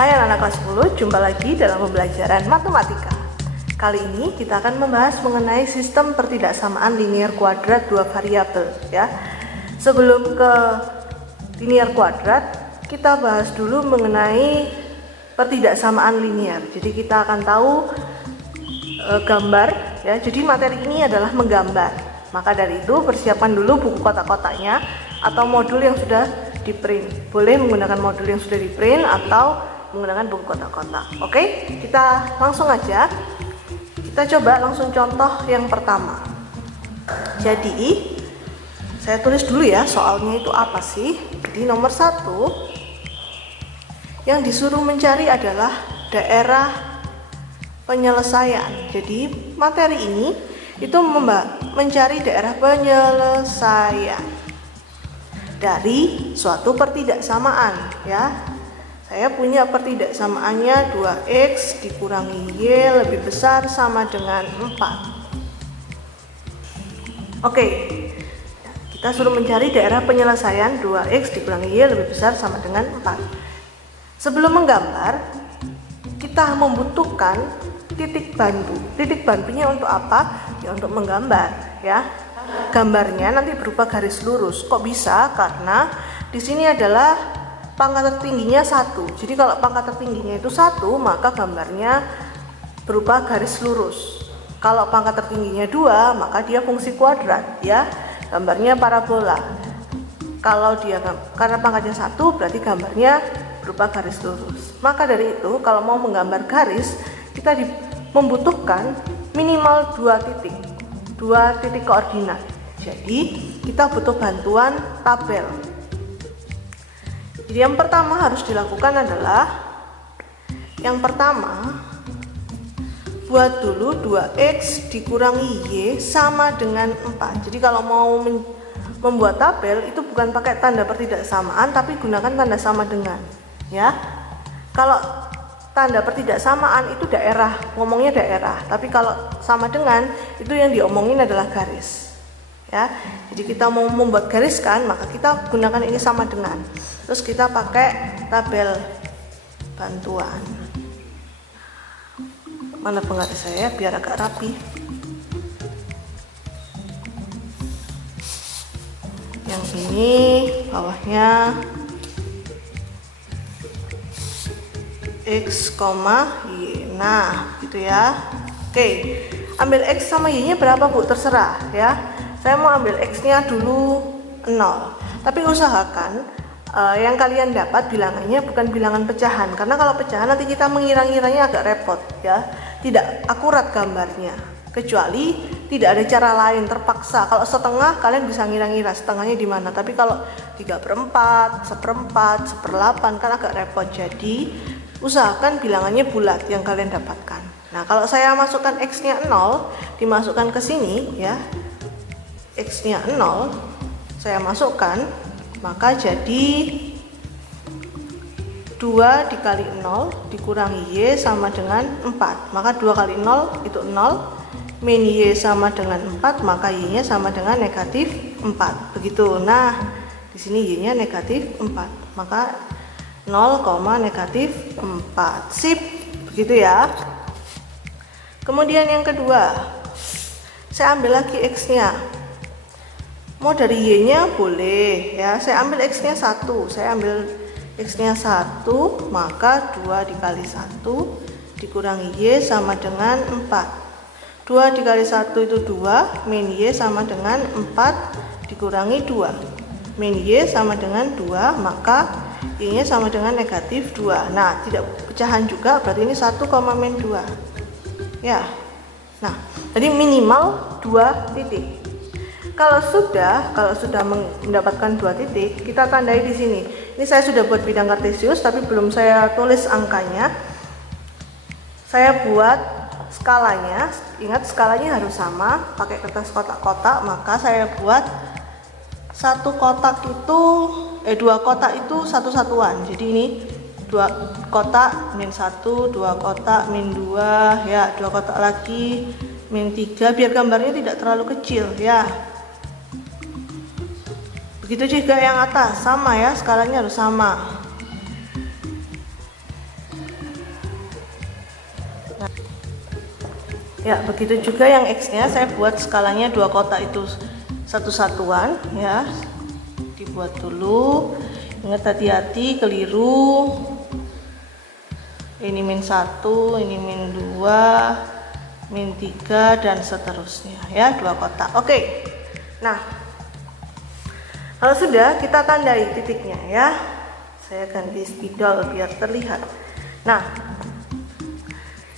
Hai anak-anak kelas 10, jumpa lagi dalam pembelajaran matematika. Kali ini kita akan membahas mengenai sistem pertidaksamaan linear kuadrat dua variabel ya. Sebelum ke linear kuadrat, kita bahas dulu mengenai pertidaksamaan linear. Jadi kita akan tahu gambar ya. Jadi materi ini adalah menggambar. Maka dari itu persiapkan dulu buku kotak-kotaknya atau modul yang sudah di print. Boleh menggunakan modul yang sudah di print atau menggunakan buku kotak-kotak. Oke, kita langsung aja. Kita coba langsung contoh yang pertama. Jadi saya tulis dulu ya soalnya itu apa sih. Jadi nomor 1 yang disuruh mencari adalah daerah penyelesaian. Jadi materi ini itu mencari daerah penyelesaian dari suatu pertidaksamaan ya. Saya punya pertidaksamaannya 2x dikurangi y lebih besar sama dengan 4. Oke, kita suruh mencari daerah penyelesaian 2x dikurangi y lebih besar sama dengan 4. Sebelum menggambar, kita membutuhkan titik bantu. Titik bantunya untuk apa? Ya untuk menggambar ya. Gambarnya nanti berupa garis lurus. Kok bisa? Karena di sini adalah pangkat tertingginya 1. Jadi kalau pangkat tertingginya itu 1, maka gambarnya berupa garis lurus. Kalau pangkat tertingginya 2, maka dia fungsi kuadrat ya. Gambarnya parabola. Kalau dia karena pangkatnya 1, berarti gambarnya berupa garis lurus. Maka dari itu kalau mau menggambar garis, kita membutuhkan minimal 2 titik koordinat. Jadi kita butuh bantuan tabel. Jadi yang pertama harus dilakukan adalah yang pertama buat dulu 2x dikurangi y sama dengan 4. Jadi kalau mau membuat tabel itu bukan pakai tanda pertidaksamaan tapi gunakan tanda sama dengan ya. Kalau tanda pertidaksamaan itu daerah, ngomongnya daerah, tapi kalau sama dengan itu yang diomongin adalah garis ya. Jadi kita mau membuat garis kan, maka kita gunakan ini sama dengan, terus kita pakai tabel bantuan. Mana penggaris saya biar agak rapi. Yang ini bawahnya x, y. Nah, gitu ya. Oke, ambil x sama y nya berapa Bu? Terserah ya. Saya mau ambil x nya dulu 0. Tapi usahakan yang kalian dapat bilangannya bukan bilangan pecahan. Karena kalau pecahan nanti kita mengira-ngiranya agak repot ya. Tidak akurat gambarnya. Kecuali tidak ada cara lain terpaksa. Kalau setengah kalian bisa ngira-ngira setengahnya di mana. Tapi kalau 3/4, 1/4, 1/8 kan agak repot. Jadi usahakan bilangannya bulat yang kalian dapatkan. Nah, kalau saya masukkan x-nya 0, dimasukkan ke sini ya. X-nya 0 saya masukkan, maka jadi 2 dikali 0 dikurangi y sama dengan 4. Maka 2 kali 0 itu 0, min y sama dengan 4, maka y-nya sama dengan negatif 4. Begitu. Nah, di sini y-nya negatif 4. Maka 0, negatif 4. Sip, begitu ya. Kemudian yang kedua, saya ambil lagi x-nya. Mau dari y-nya boleh ya. Saya ambil x-nya 1. Saya ambil x-nya 1, maka 2 dikali 1 dikurangi y sama dengan 4. 2 dikali 1 itu 2, min y sama dengan 4 dikurangi 2. Min y sama dengan 2, maka y-nya sama dengan negatif 2. Nah, tidak pecahan juga, berarti ini 1, min 2 ya. Nah, jadi minimal 2 titik. Kalau sudah mendapatkan 2 titik, kita tandai di sini. Ini saya sudah buat bidang kartesius tapi belum saya tulis angkanya. Saya buat skalanya. Ingat skalanya harus sama, pakai kertas kotak-kotak. Maka saya buat dua kotak itu satu-satuan. Jadi ini 2 kotak min 1, 2 kotak min 2 ya, 2 kotak lagi min 3 biar gambarnya tidak terlalu kecil ya. Begitu juga yang atas, sama ya, skalanya harus sama. Ya, begitu juga yang X-nya saya buat skalanya 2 kotak itu satu satuan ya. Dibuat dulu. Ingat, hati-hati keliru. Ini min 1, ini min 2, min 3 dan seterusnya ya, 2 kotak. Oke. Nah, kalau sudah, kita tandai titiknya ya. Saya ganti spidol biar terlihat. Nah,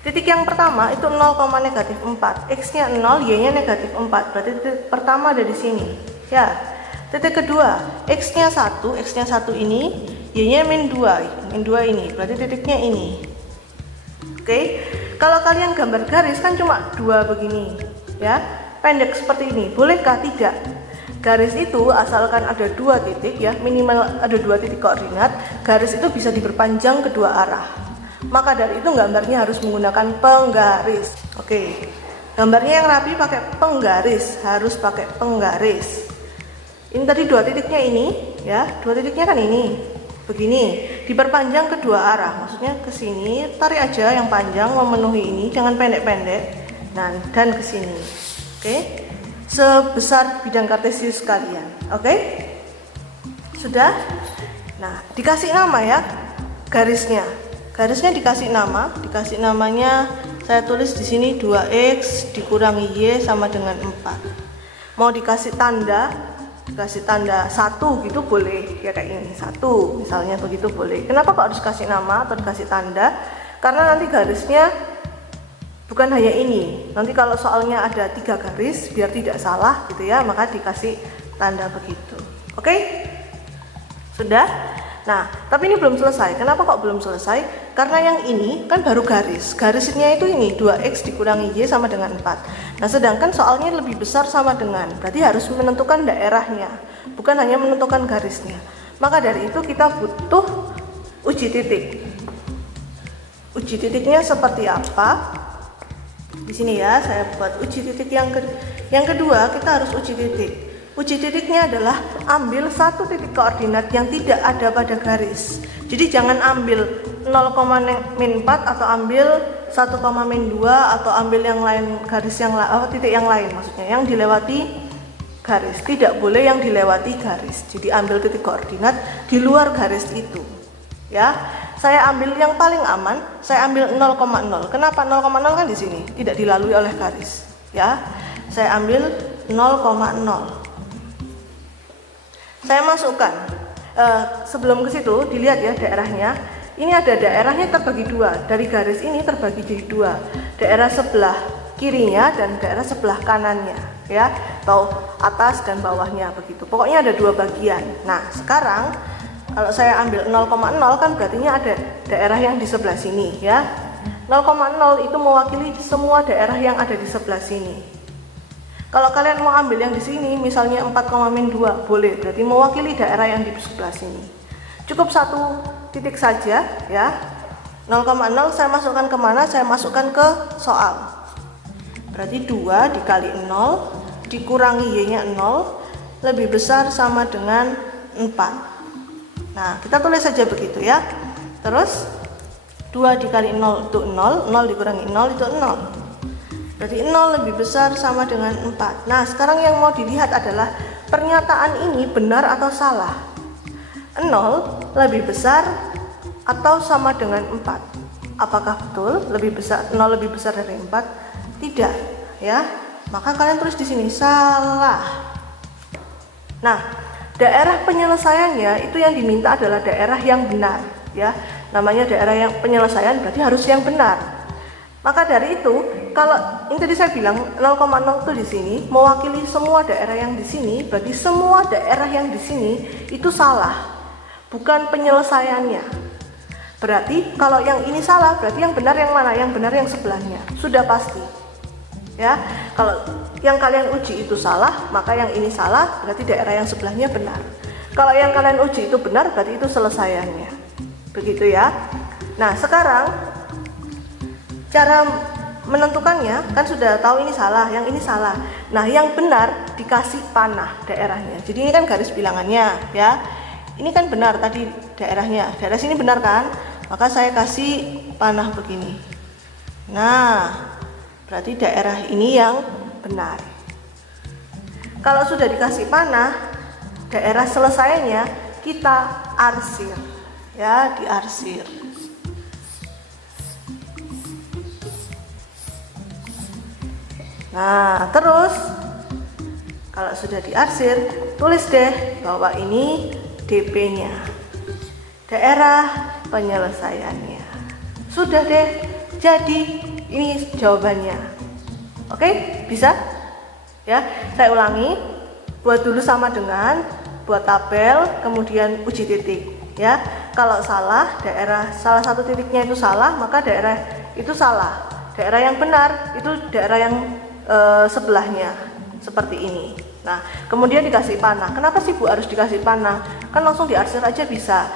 titik yang pertama itu 0,-4. X-nya 0, Y-nya -4. Berarti titik pertama ada di sini. Ya. Titik kedua, X-nya 1, X-nya 1 ini, Y-nya min 2 ini. Berarti titiknya ini. Oke. Kalau kalian gambar garis kan cuma 2 begini, ya. Pendek seperti ini. Bolehkah? Tidak. Garis itu asalkan ada 2 titik ya, minimal ada 2 titik koordinat. Garis itu bisa diperpanjang kedua arah. Maka dari itu gambarnya harus menggunakan penggaris. Oke. Gambarnya yang rapi pakai penggaris, harus pakai penggaris. Ini tadi 2 titiknya ini ya, 2 titiknya kan ini. Begini, diperpanjang kedua arah. Maksudnya ke sini, tarik aja yang panjang memenuhi ini, jangan pendek-pendek. Dan ke sini. Oke. Sebesar bidang kartesius kalian. Oke? Sudah? Nah, dikasih nama ya garisnya. Garisnya dikasih nama, dikasih namanya saya tulis di sini 2x dikurangi y sama dengan 4. Mau dikasih tanda 1 gitu boleh ya, kayak ini 1 misalnya, begitu boleh. Kenapa kok harus kasih nama atau dikasih tanda? Karena nanti garisnya bukan hanya ini, nanti kalau soalnya ada 3 garis biar tidak salah gitu ya, maka dikasih tanda begitu. Oke? Sudah? Nah, tapi ini belum selesai. Kenapa kok belum selesai? Karena yang ini kan baru garis. Garisnya itu ini 2x dikurangi y sama dengan 4. Nah, sedangkan soalnya lebih besar sama dengan, berarti harus menentukan daerahnya, bukan hanya menentukan garisnya. Maka dari itu kita butuh uji titik. Uji titiknya seperti apa? Di sini ya, saya buat uji titik yang kedua, kita harus uji titik. Uji titiknya adalah ambil 1 titik koordinat yang tidak ada pada garis. Jadi jangan ambil 0,-4 atau ambil 1,-2 atau ambil yang lain, garis yang titik yang lain maksudnya, yang dilewati garis. Tidak boleh yang dilewati garis. Jadi ambil titik koordinat di luar garis itu. Ya. Saya ambil yang paling aman, saya ambil 0,0. Kenapa 0,0 kan di sini tidak dilalui oleh garis, ya. Saya ambil 0,0. Saya masukkan. Sebelum ke situ dilihat ya daerahnya. Ini ada daerahnya terbagi 2. Dari garis ini terbagi jadi 2. Daerah sebelah kirinya dan daerah sebelah kanannya, ya. Atau atas dan bawahnya begitu. Pokoknya ada 2 bagian. Nah, sekarang kalau saya ambil 0,0 kan berarti ada daerah yang di sebelah sini ya. 0,0 itu mewakili semua daerah yang ada di sebelah sini. Kalau kalian mau ambil yang di sini misalnya 4,-2 boleh, berarti mewakili daerah yang di sebelah sini. Cukup 1 titik saja ya. 0,0 saya masukkan kemana? Saya masukkan ke soal. Berarti 2 dikali 0 dikurangi y-nya 0 lebih besar sama dengan 4. Nah, kita tulis saja begitu ya. Terus 2 dikali 0 itu 0, 0 dikurangi 0 itu 0. Berarti 0 lebih besar sama dengan 4. Nah, sekarang yang mau dilihat adalah pernyataan ini benar atau salah. 0 lebih besar atau sama dengan 4. Apakah betul lebih besar, 0 lebih besar dari 4? Tidak, ya. Maka kalian tulis di sini salah. Nah, daerah penyelesaiannya itu yang diminta adalah daerah yang benar, ya. Namanya daerah yang penyelesaian berarti harus yang benar. Maka dari itu, kalau ini tadi saya bilang 0,0 itu di sini mewakili semua daerah yang di sini, berarti semua daerah yang di sini itu salah, bukan penyelesaiannya. Berarti kalau yang ini salah, berarti yang benar yang mana? Yang benar yang sebelahnya. Sudah pasti. Ya, kalau yang kalian uji itu salah, maka yang ini salah, berarti daerah yang sebelahnya benar. Kalau yang kalian uji itu benar, berarti itu selesaiannya. Begitu ya. Nah, sekarang cara menentukannya kan sudah tahu ini salah, yang ini salah. Nah, yang benar dikasih panah daerahnya. Jadi ini kan garis bilangannya, ya. Ini kan benar tadi daerahnya. Daerah sini benar kan? Maka saya kasih panah begini. Nah, berarti daerah ini yang benar. Kalau sudah dikasih panah, daerah selesainya kita arsir, ya, diarsir. Nah, terus kalau sudah diarsir, tulis deh bahwa ini DP-nya, daerah penyelesaiannya. Sudah deh, jadi ini jawabannya. Oke, bisa? Ya, saya ulangi. Buat dulu sama dengan, buat tabel, kemudian uji titik. Ya, kalau salah, daerah salah satu titiknya itu salah, maka daerah itu salah. Daerah yang benar itu daerah yang sebelahnya, seperti ini. Nah, kemudian dikasih panah. Kenapa sih Bu harus dikasih panah? Kan langsung diarsir aja bisa.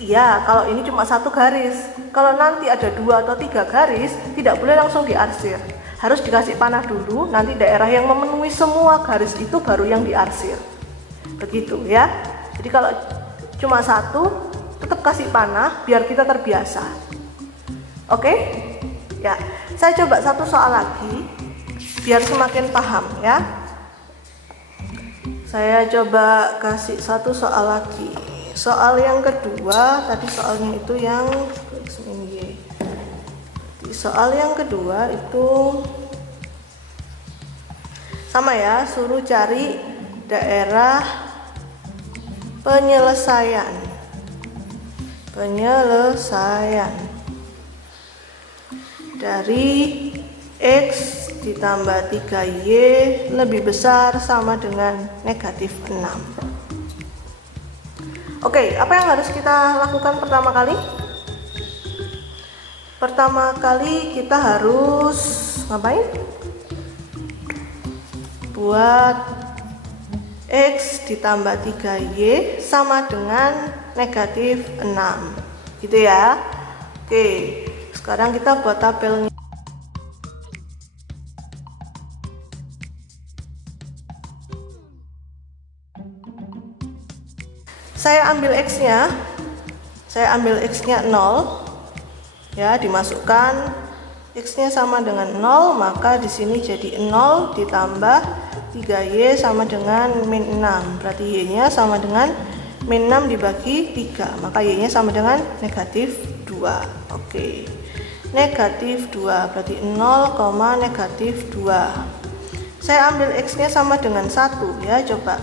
Iya, kalau ini cuma satu garis. Kalau nanti ada 2 atau 3 garis, tidak boleh langsung diarsir. Harus dikasih panah dulu, nanti daerah yang memenuhi semua garis itu baru yang diarsir. Begitu ya. Jadi kalau cuma satu, tetap kasih panah biar kita terbiasa. Oke? Ya, saya coba satu soal lagi biar semakin paham ya. Saya coba kasih satu soal lagi. Soal yang kedua, tadi soalnya itu yang X min Y. Soal yang kedua itu sama ya, suruh cari daerah penyelesaian dari X ditambah 3Y lebih besar sama dengan negatif 6. Oke, apa yang harus kita lakukan pertama kali? Pertama kali kita harus ngapain? Buat X ditambah 3Y sama dengan negatif 6, gitu ya. Oke, sekarang kita buat tabelnya. Saya ambil X-nya, 0 ya, dimasukkan X-nya sama dengan 0, maka di sini jadi 0 ditambah 3Y sama dengan min 6, berarti Y-nya sama dengan min 6 dibagi 3, maka Y-nya sama dengan negatif 2. Oke, negatif 2 berarti 0, negatif 2. Saya ambil X-nya sama dengan 1 ya, coba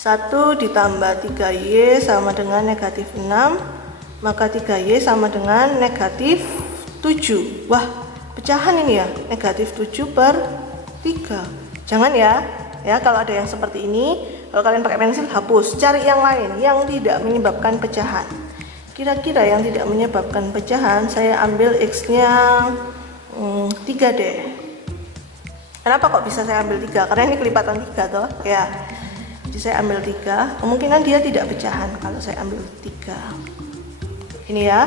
1 ditambah 3Y sama dengan negatif 6, maka 3Y sama dengan negatif 7. Wah, pecahan ini ya, negatif 7 per 3. Jangan ya, kalau ada yang seperti ini, kalau kalian pakai pensil hapus, cari yang lain yang tidak menyebabkan pecahan. Kira-kira yang tidak menyebabkan pecahan, saya ambil X-nya 3 deh. Kenapa kok bisa saya ambil 3? Karena ini kelipatan 3 toh, ya. Jadi saya ambil 3, kemungkinan dia tidak pecahan kalau saya ambil 3. Ini ya,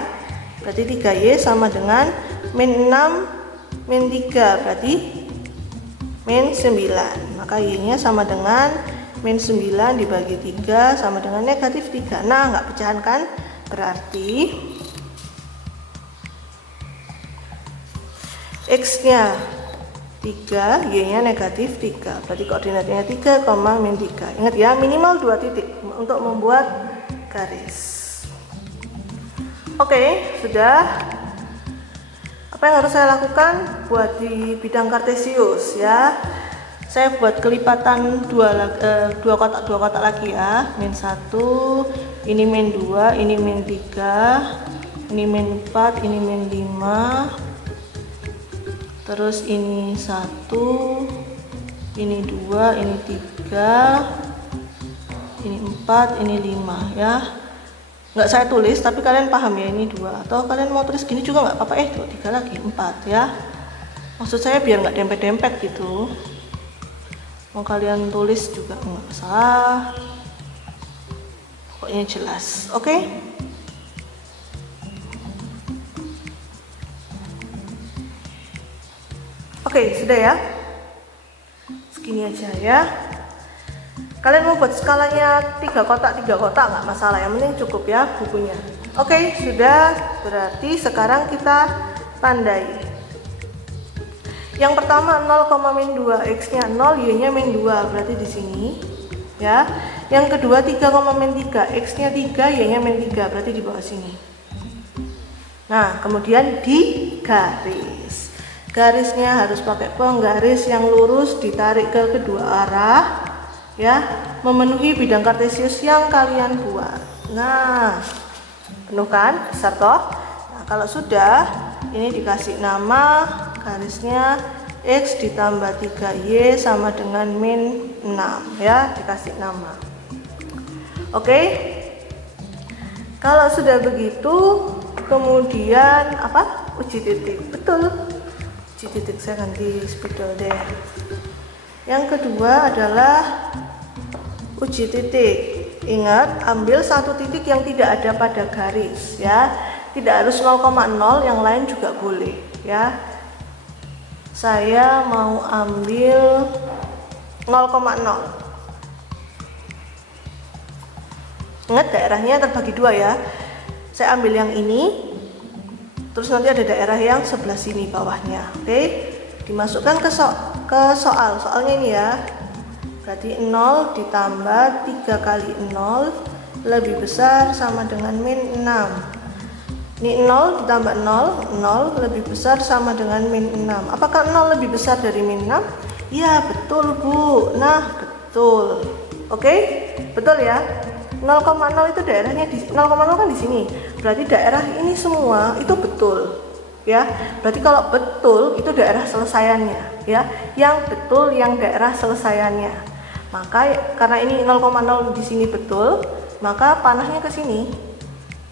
berarti 3Y sama dengan min 6 min 3, berarti min 9, maka Y-nya sama dengan min 9 dibagi 3 sama dengan negatif 3. Nah, nggak pecahan kan? Berarti X-nya 3, Y-nya negatif 3, berarti koordinatnya 3, min 3. Ingat ya, minimal 2 titik untuk membuat garis. Oke, sudah. Apa yang harus saya lakukan? Buat di bidang kartesius ya. Saya buat kelipatan dua kotak lagi ya. Min 1, ini min 2, ini min 3, ini min 4, ini min 5. Terus ini 1, ini 2, ini 3, ini 4, ini 5 ya. Nggak saya tulis, tapi kalian paham ya, ini 2. Atau kalian mau tulis gini juga nggak apa-apa, 3 lagi, 4 ya. Maksud saya biar nggak dempet-dempet gitu. Mau kalian tulis juga nggak masalah. Pokoknya jelas, oke? Oke, sudah ya. Segini aja ya. Kalian mau buat skalanya 3 kotak nggak masalah, yang penting cukup ya bukunya. Oke, sudah. Berarti sekarang kita tandai. Yang pertama 0,-2, X-nya 0, Y-nya -2, berarti di sini. Ya. Yang kedua 3,-3, X-nya 3, Y-nya -3, berarti di bawah sini. Nah, kemudian digaris. Garisnya harus pakai penggaris yang lurus, ditarik ke kedua arah, ya, memenuhi bidang kartesius yang kalian buat. Nah, penuh kan? Besar toh? Nah, kalau sudah, ini dikasih nama, garisnya X ditambah 3Y sama dengan -6, ya, dikasih nama. Oke. Kalau sudah begitu, kemudian apa? Uji titik. Betul. Uji titik, saya ganti spidol deh. Yang kedua adalah uji titik. Ingat, ambil satu titik yang tidak ada pada garis, ya. Tidak harus 0,0, yang lain juga boleh, ya. Saya mau ambil 0,0. Ingat, daerahnya terbagi dua, ya. Saya ambil yang ini, terus nanti ada daerah yang sebelah sini bawahnya. Oke, dimasukkan ke soal. Soalnya ini, ya. Berarti 0 ditambah 3 kali 0 lebih besar sama dengan -6. Ini 0 ditambah 0, 0 lebih besar sama dengan -6. Apakah 0 lebih besar dari -6? Ya, betul, Bu. Nah, betul. Oke, betul ya. 0,0 itu daerahnya di 0,0 kan di sini. Berarti daerah ini semua itu betul. Ya. Berarti kalau betul itu daerah selesaiannya, ya. Yang betul yang daerah selesaiannya. Maka karena ini 0,0 di sini betul, maka panahnya ke sini.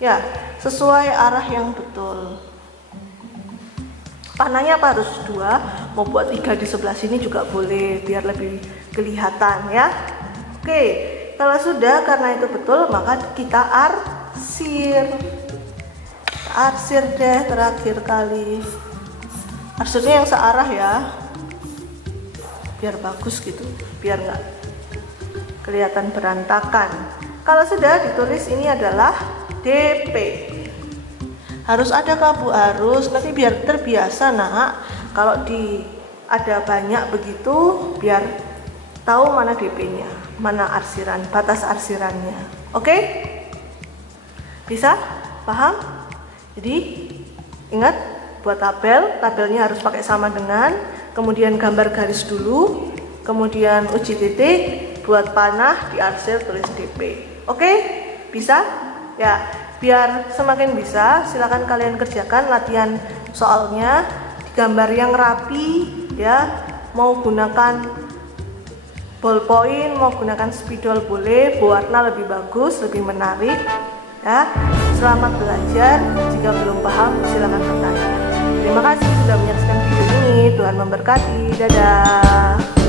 Ya, sesuai arah yang betul. Panahnya apa harus 2? Mau buat 3 di sebelah sini juga boleh biar lebih kelihatan, ya. Oke. Kalau sudah, karena itu betul, maka kita arsir. Arsir deh terakhir kali. Arsirnya yang searah, ya. Biar bagus gitu, biar nggak kelihatan berantakan. Kalau sudah, ditulis ini adalah DP. Harus ada Bu? Harus. Nanti biar terbiasa, Nak. Kalau ada banyak begitu, biar tahu mana DP-nya, mana arsiran, batas arsirannya. Oke? Bisa? Paham? Jadi ingat, buat tabelnya harus pakai sama dengan, kemudian gambar garis dulu, kemudian uji titik, buat panah, diarsir, tulis DP. Oke? Bisa? Ya, biar semakin bisa, silakan kalian kerjakan latihan soalnya, gambar yang rapi, ya. Mau gunakan ballpoint, mau gunakan spidol boleh, berwarna lebih bagus, lebih menarik, ya. Selamat belajar. Jika belum paham, silakan bertanya. Terima kasih sudah menyaksikan video ini. Tuhan memberkati. Dadah.